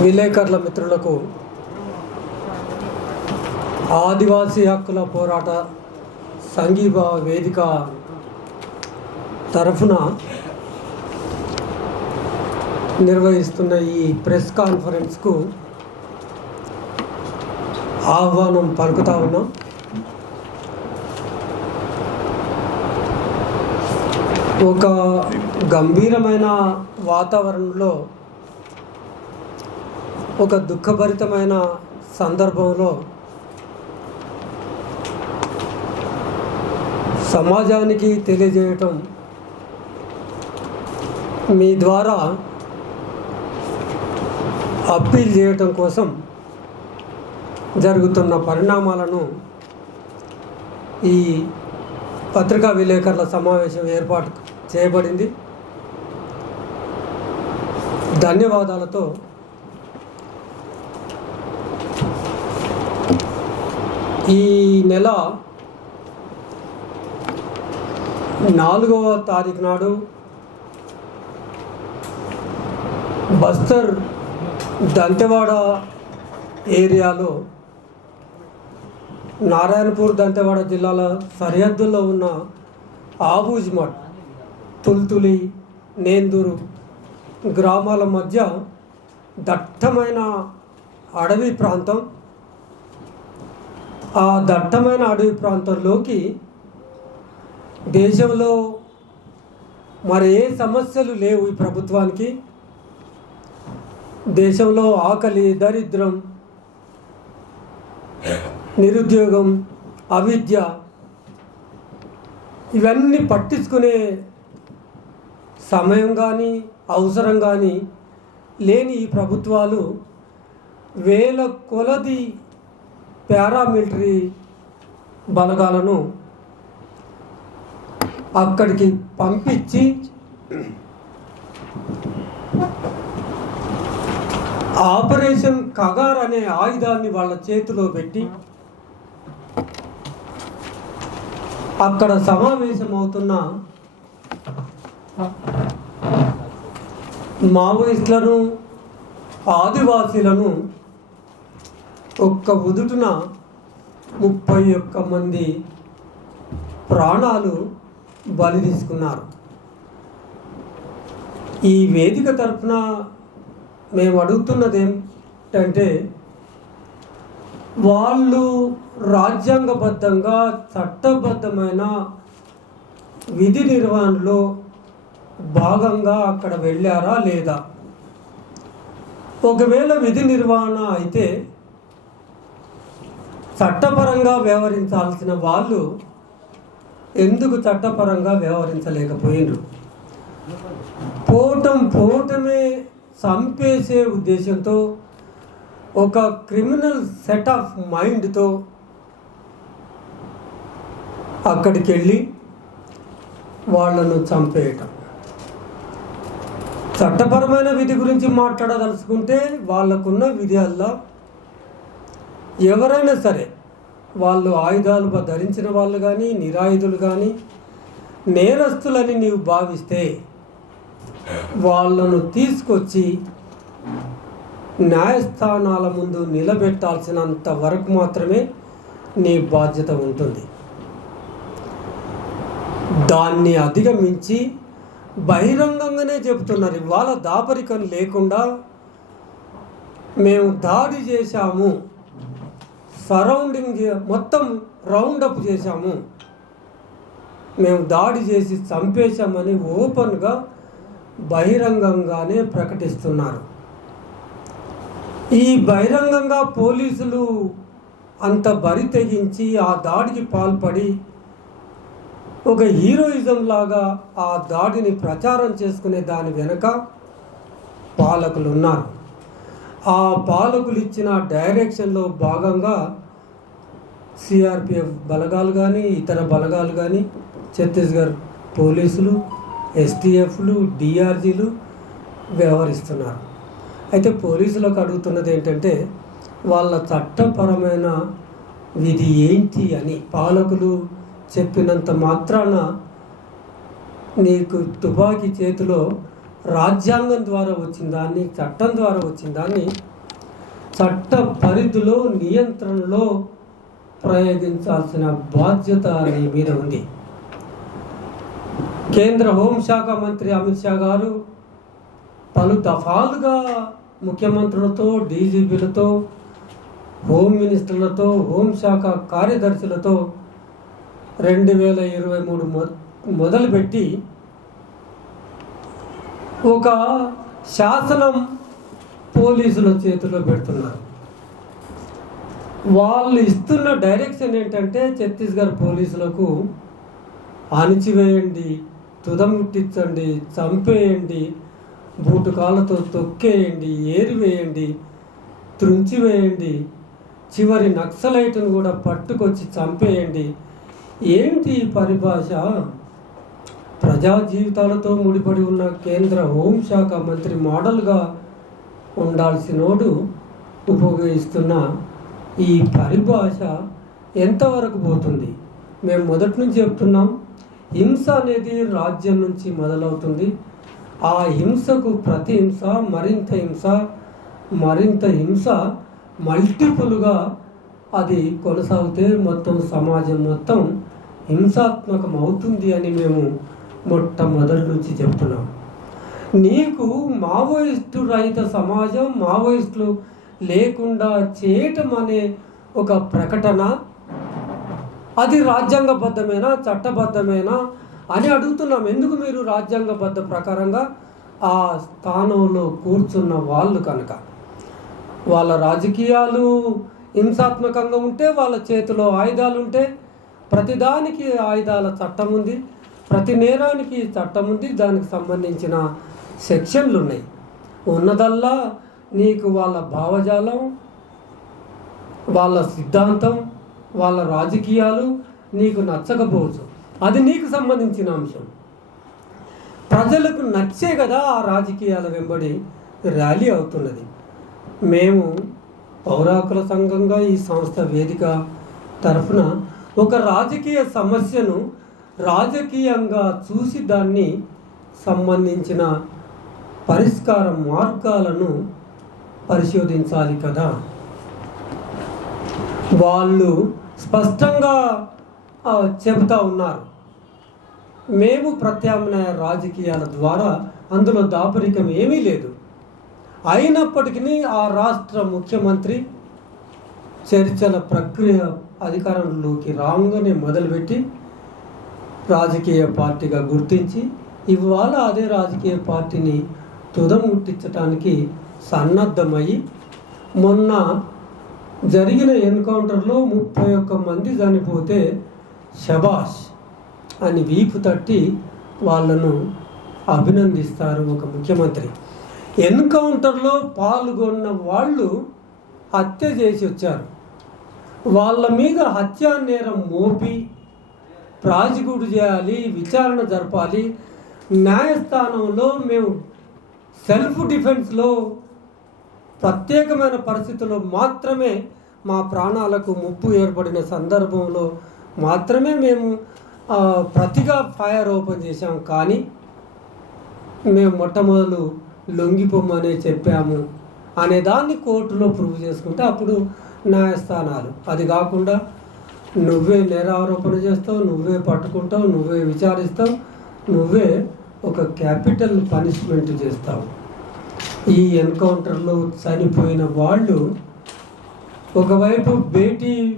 విలేకరుల మిత్రులకు ఆదివాసీ హక్కుల పోరాట సంఘీభ వేదిక తరఫున నిర్వహిస్తున్న ఈ ప్రెస్ కాన్ఫరెన్స్కు ఆహ్వానం పలుకుతా ఉన్నాం. ఒక గంభీరమైన వాతావరణంలో ఒక దుఃఖభరితమైన సందర్భంలో సమాజానికి తెలియజేయటం మీ ద్వారా అప్పీల్ చేయటం కోసం జరుగుతున్న పరిణామాలను ఈ పత్రికా విలేకరుల సమావేశం ఏర్పాటు చేయబడింది. ధన్యవాదాలతో ఈ నెల నాలుగవ తారీఖు నాడు బస్తర్ దంతెవాడ ఏరియాలో నారాయణపూర్ దంతెవాడ జిల్లాల సరిహద్దుల్లో ఉన్న ఆబూజ్మఠ్ తుల్తులి నేందూరు గ్రామాల మధ్య దట్టమైన అడవి ప్రాంతం ఆ దట్టమైన అడవి ప్రాంతంలోకి దేశంలో మరి ఏ సమస్యలు లేవు ఈ ప్రభుత్వానికి. దేశంలో ఆకలి దరిద్రం నిరుద్యోగం అవిద్య ఇవన్నీ పట్టించుకునే సమయం కానీ అవసరం కానీ లేని ఈ ప్రభుత్వాలు వేల కొలది పారామిలిటరీ బలగాలను అక్కడికి పంపించి ఆపరేషన్ కగార్ అనే ఆయుధాన్ని వాళ్ళ చేతిలో పెట్టి అక్కడ సమావేశమవుతున్న మావోయిస్టులను ఆదివాసీలను ఒక్క ఉదుటున ముప్పై ఒక్క మంది ప్రాణాలు బలి తీసుకున్నారు. ఈ వేదిక తరఫున మేము అడుగుతున్నది ఏంటంటే వాళ్ళు రాజ్యాంగబద్ధంగా చట్టబద్ధమైన విధి నిర్వహణలో భాగంగా అక్కడ వెళ్ళారా లేదా? ఒకవేళ విధి నిర్వహణ అయితే చట్టపరంగా వ్యవహరించాల్సిన వాళ్ళు ఎందుకు చట్టపరంగా వ్యవహరించలేకపోయినరు? పోవటం పోవటమే చంపేసే ఉద్దేశంతో ఒక క్రిమినల్ సెట్ ఆఫ్ మైండ్తో అక్కడికి వెళ్ళి వాళ్ళను చంపేయటం. చట్టపరమైన విధి గురించి మాట్లాడదలుచుకుంటే వాళ్ళకున్న విధుల్లో ఎవరైనా సరే వాళ్ళు ఆయుధాలు ధరించిన వాళ్ళు కానీ నిరాయుధులు కానీ నేరస్తులని నీవు భావిస్తే వాళ్ళను తీసుకొచ్చి న్యాయస్థానాల ముందు నిలబెట్టాల్సినంత వరకు మాత్రమే నీ బాధ్యత ఉంటుంది. దాన్ని అధిగమించి బహిరంగంగానే చెబుతున్నారు. ఇవాళ దాపరికం లేకుండా మేము దాడి చేశాము. సరౌండింగ్ మొత్తం రౌండప్ చేశాము. మేము దాడి చేసి చంపేశామని ఓపెన్గా బహిరంగంగానే ప్రకటిస్తున్నారు. ఈ బహిరంగంగా పోలీసులు అంత బరి తెగించి ఆ దాడికి పాల్పడి ఒక హీరోయిజం లాగా ఆ దాడిని ప్రచారం చేసుకునే దాని వెనుక పాలకులు ఉన్నారు ఆ పాలకులు ఇచ్చిన డైరెక్షన్లో భాగంగా సిఆర్పిఎఫ్ బలగాలు కానీ ఇతర బలగాలు కానీ ఛత్తీస్గఢ్ పోలీసులు ఎస్టీఎఫ్లు డిఆర్జీలు వ్యవహరిస్తున్నారు. అయితే పోలీసులకు అడుగుతున్నది ఏంటంటే వాళ్ళ చట్టపరమైన విధి ఏంటి అని పాలకులు చెప్పినంత మాత్రాన నీకు తుపాకీ చేతిలో రాజ్యాంగం ద్వారా వచ్చిన దాన్ని చట్టం ద్వారా వచ్చిన దాన్ని చట్ట పరిధిలో నియంత్రణలో ప్రయోగించాల్సిన బాధ్యత నీ మీద ఉంది. కేంద్ర హోంశాఖ మంత్రి అమిత్ షా గారు పలు దఫాలుగా ముఖ్యమంత్రులతో డీజీపీలతో హోమ్ మినిస్టర్లతో హోంశాఖ కార్యదర్శులతో రెండు వేల ఇరవై మూడు మొ మొదలుపెట్టి ఒక శాసనం పోలీసుల చేతిలో పెడుతున్నారు. వాళ్ళు ఇస్తున్న డైరెక్షన్ ఏంటంటే ఛత్తీస్గఢ్ పోలీసులకు అణిచివేయండి తుదముట్టించండి చంపేయండి బూటు కాళ్ళతో తొక్కేయండి ఏరివేయండి త్రుంచివేయండి చివరి నక్సలైట్ను కూడా పట్టుకొచ్చి చంపేయండి. ఏంటి ఈ పరిభాష? ప్రజా జీవితాలతో ముడిపడి ఉన్న కేంద్ర హోంశాఖ మంత్రి మోడల్గా ఉండాల్సినోడు ఉపయోగిస్తున్న ఈ పరిభాష ఎంతవరకు పోతుంది? మేము మొదటి నుంచి చెప్తున్నాం హింస అనేది రాజ్యం నుంచి మొదలవుతుంది. ఆ హింసకు ప్రతి హింస మరింత హింస మరింత హింస మల్టిపుల్గా అది కొనసాగితే మొత్తం సమాజం మొత్తం హింసాత్మకం అవుతుంది అని మేము మొట్టమొదటి నుంచి చెప్తున్నాం. నీకు మావోయిస్టు రహిత సమాజం మావోయిస్టులు లేకుండా చేయటం అనే ఒక ప్రకటన అది రాజ్యాంగబద్ధమేనా చట్టబద్ధమేనా అని అడుగుతున్నాం. ఎందుకు మీరు రాజ్యాంగబద్ధ ప్రకారంగా ఆ స్థానంలో కూర్చున్న వాళ్ళు కనుక? వాళ్ళ రాజకీయాలు హింసాత్మకంగా ఉంటే వాళ్ళ చేతిలో ఆయుధాలు ఉంటే ప్రతిదానికి ఆయుధాల చట్టం ఉంది. ప్రతి నేరానికి చట్టం ఉంది దానికి సంబంధించిన సెక్షన్లు ఉన్నాయి. ఉన్నదల్లా నీకు వాళ్ళ భావజాలం వాళ్ళ సిద్ధాంతం వాళ్ళ రాజకీయాలు నీకు నచ్చకపోవచ్చు. అది నీకు సంబంధించిన అంశం. ప్రజలకు నచ్చే కదా ఆ రాజకీయాల వెంబడి ర్యాలీ అవుతున్నది. మేము పౌరాకుల సంఘంగా ఈ సంస్థ వేదిక తరఫున ఒక రాజకీయ సమస్యను రాజకీయంగా చూసి దాన్ని సంబంధించిన పరిష్కార మార్గాలను పరిశోధించాలి కదా. వాళ్ళు స్పష్టంగా చెబుతా ఉన్నారు. మేము ప్రత్యామ్నాయ రాజకీయాల ద్వారా అందులో దాపరికం ఏమీ లేదు. అయినప్పటికీ ఆ రాష్ట్ర ముఖ్యమంత్రి చర్చల ప్రక్రియ అధికారంలోకి రాగానే మొదలుపెట్టి రాజకీయ పార్టీగా గుర్తించి ఇవాళ అదే రాజకీయ పార్టీని తుదముట్టించడానికి సన్నద్ధమయ్యి మొన్న జరిగిన ఎన్కౌంటర్లో ముప్పై ఒక్క మంది చనిపోతే శబాష్ అని వీపు తట్టి వాళ్ళను అభినందిస్తారు ఒక ముఖ్యమంత్రి. ఎన్కౌంటర్లో పాల్గొన్న వాళ్ళు హత్య చేసి వచ్చారు. వాళ్ళ మీద హత్యా నేరం మోపి ప్రాజిక్యూట్ చేయాలి విచారణ జరపాలి. న్యాయస్థానంలో మేము సెల్ఫ్ డిఫెన్స్లో ప్రత్యేకమైన పరిస్థితుల్లో మాత్రమే మా ప్రాణాలకు ముప్పు ఏర్పడిన సందర్భంలో మాత్రమే మేము ప్రతిగా ఫైర్ ఓపెన్ చేశాం. కానీ మేము మొట్టమొదలు లొంగిపోమ్మనే చెప్పాము అనే దాన్ని కోర్టులో ప్రూవ్ చేసుకుంటే అప్పుడు న్యాయస్థానాలు. అది కాకుండా నువ్వే నేరారోపణ చేస్తావు నువ్వే పట్టుకుంటావు నువ్వే విచారిస్తావు నువ్వే ఒక క్యాపిటల్ పనిష్మెంట్ చేస్తావు. ఈ ఎన్కౌంటర్లో చనిపోయిన వాళ్ళు ఒకవైపు బేటీ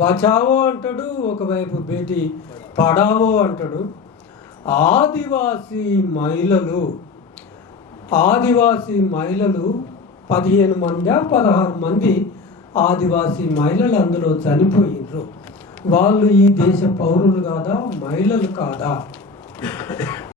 బచావో అంటాడు ఒకవైపు బేటీ పడావో అంటాడు. ఆదివాసీ మహిళలు ఆదివాసీ మహిళలు పదిహేను మంది పదహారు మంది ఆదివాసీ మహిళలు అందులో చనిపోయినరు వాళ్ళు ఈ దేశ పౌరులు కాదా? మహిళలు కాదా?